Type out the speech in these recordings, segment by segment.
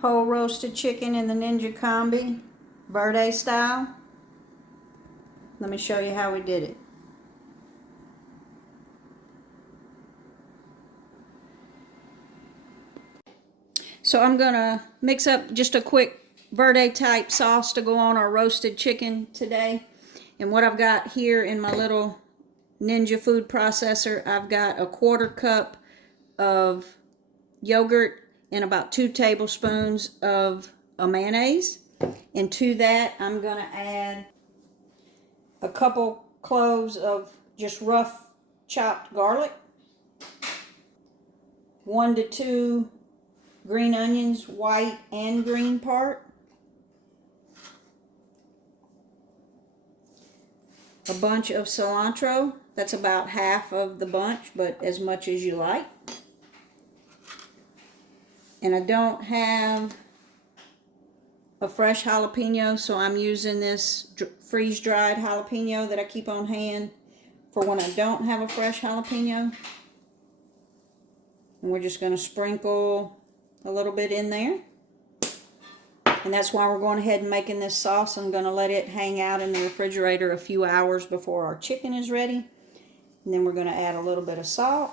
whole roasted chicken in the Ninja Combi, Verde style. Let me show you how we did it. So I'm gonna mix up just a quick Verde type sauce to go on our roasted chicken today. And what I've got here in my little Ninja food processor, I've got a 1/4 cup of yogurt and about 2 tablespoons of a mayonnaise. And to that, I'm gonna add a couple cloves of just rough chopped garlic, 1 to 2 green onions, white and green part, a bunch of cilantro. That's about half of the bunch, but as much as you like. And I don't have a fresh jalapeno, so I'm using this freeze-dried jalapeno that I keep on hand for when I don't have a fresh jalapeno. And we're just going to sprinkle a little bit in there. And that's why we're going ahead and making this sauce. I'm going to let it hang out in the refrigerator a few hours before our chicken is ready. And then we're going to add a little bit of salt,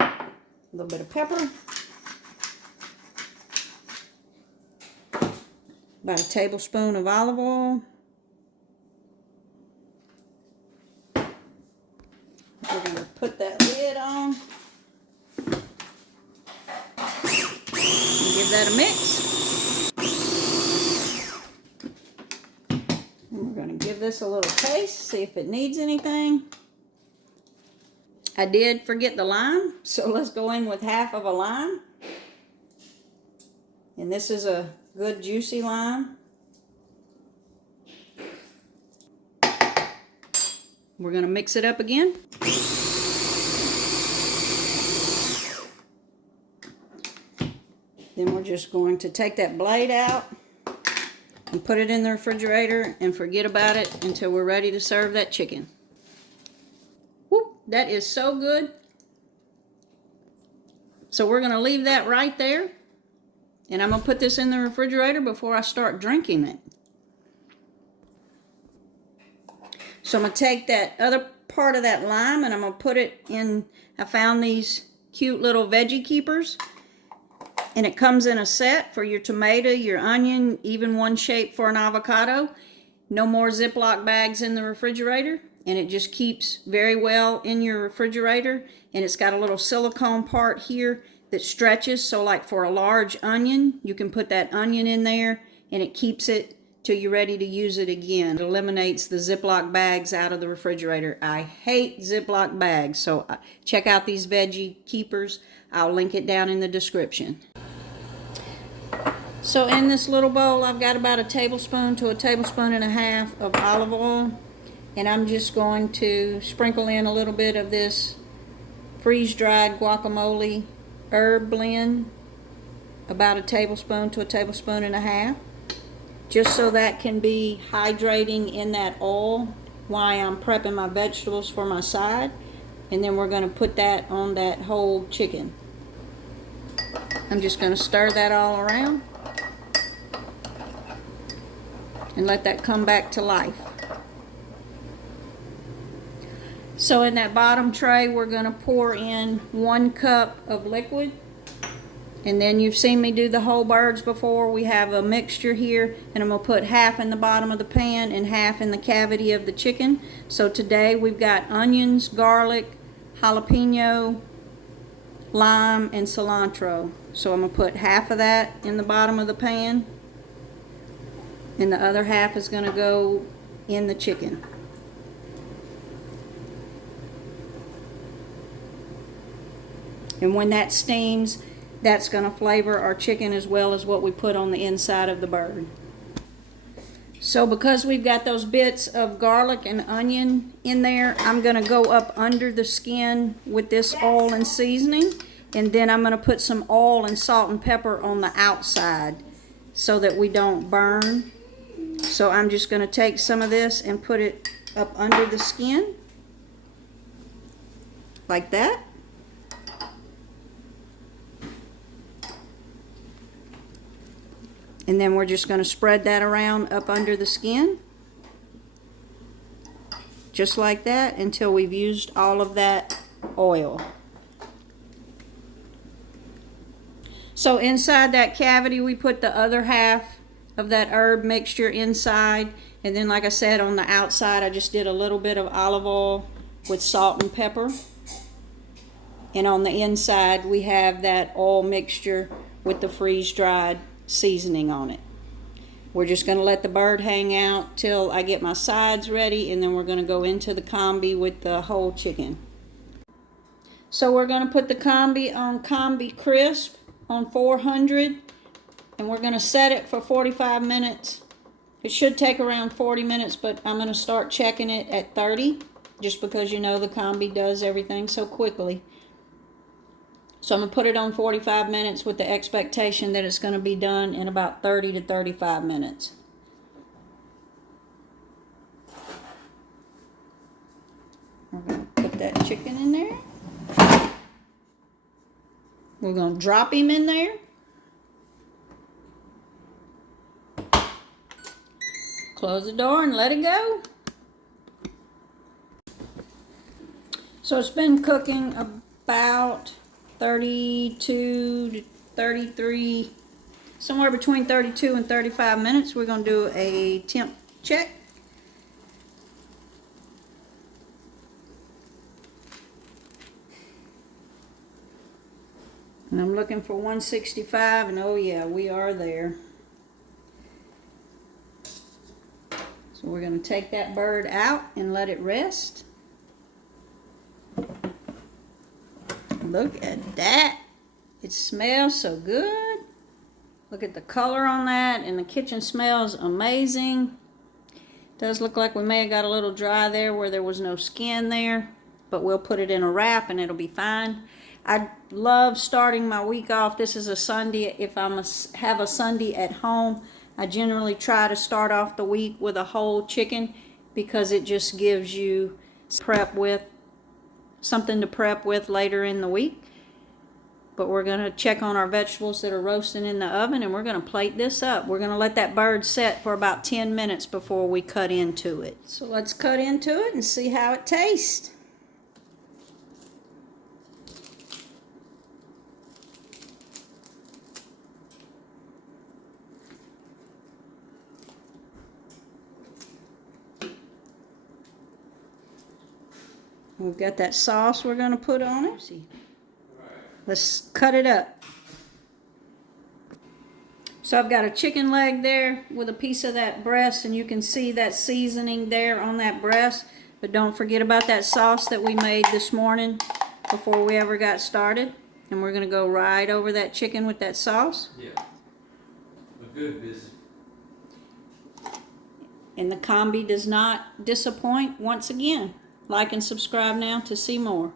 a little bit of pepper, about a tablespoon of olive oil. We're going to put that lid on and give that a mix. And we're going to give this a little taste, see if it needs anything. I did forget the lime, so let's go in with half of a lime. And this is a good juicy lime. We're going to mix it up again. Then we're just going to take that blade out and put it in the refrigerator and forget about it until we're ready to serve that chicken. Whoop, that is so good. So we're going to leave that right there. And I'm going to put this in the refrigerator before I start drinking it. So I'm going to take that other part of that lime and I'm going to put it in, I found these cute little veggie keepers. And it comes in a set for your tomato, your onion, even one shape for an avocado. No more Ziploc bags in the refrigerator. And it just keeps very well in your refrigerator. And it's got a little silicone part here that stretches. So like for a large onion, you can put that onion in there and it keeps it till you're ready to use it again. It eliminates the Ziploc bags out of the refrigerator. I hate Ziploc bags. So check out these veggie keepers. I'll link it down in the description. So in this little bowl, I've got about a tablespoon to a tablespoon and a half of olive oil. And I'm just going to sprinkle in a little bit of this freeze-dried guacamole herb blend. About a tablespoon to a tablespoon and a half. Just so that can be hydrating in that oil while I'm prepping my vegetables for my side. And then we're going to put that on that whole chicken. I'm just going to stir that all around and let that come back to life. So in that bottom tray, we're going to pour in 1 cup of liquid. And then you've seen me do the whole birds before. We have a mixture here, and I'm going to put half in the bottom of the pan and half in the cavity of the chicken. So today we've got onions, garlic, jalapeno, lime, and cilantro. So I'm going to put half of that in the bottom of the pan, and the other half is going to go in the chicken. And when that steams, that's going to flavor our chicken as well as what we put on the inside of the bird. So because we've got those bits of garlic and onion in there, I'm going to go up under the skin with this oil and seasoning. And then I'm going to put some oil and salt and pepper on the outside so that we don't burn. So I'm just going to take some of this and put it up under the skin. Like that. And then we're just going to spread that around up under the skin. Just like that until we've used all of that oil. So inside that cavity, we put the other half of that herb mixture inside. And then, like I said, on the outside, I just did a little bit of olive oil with salt and pepper. And on the inside, we have that oil mixture with the freeze-dried seasoning on it. We're just going to let the bird hang out till I get my sides ready, and then we're going to go into the combi with the whole chicken. So we're going to put the combi on Combi Crisp on 400, and we're going to set it for 45 minutes. It should take around 40 minutes, but I'm going to start checking it at 30, just because you know the Combi does everything so quickly. So I'm going to put it on 45 minutes with the expectation that it's going to be done in about 30 to 35 minutes. We're going to put that chicken in there. We're going to drop him in there. Close the door and let it go. So it's been cooking about 32 to 33, somewhere between 32 and 35 minutes. We're going to do a temp check. And I'm looking for 165, and oh yeah, we are there. So we're going to take that bird out and let it rest. Look at that. It smells so good. Look at the color on that, and the kitchen smells amazing. Does look like we may have got a little dry there where there was no skin there, but we'll put it in a wrap and it'll be fine. I love starting my week off. This is a Sunday. If I have a Sunday at home, I generally try to start off the week with a whole chicken because it just gives you something to prep with later in the week. But we're going to check on our vegetables that are roasting in the oven, and we're going to plate this up. We're going to let that bird set for about 10 minutes before we cut into it. So let's cut into it and see how it tastes. We've got that sauce we're going to put on it. Let's cut it up. So I've got a chicken leg there with a piece of that breast, and you can see that seasoning there on that breast. But don't forget about that sauce that we made this morning before we ever got started. And we're going to go right over that chicken with that sauce. Yeah. A good business. And the Combi does not disappoint once again. Like and subscribe now to see more.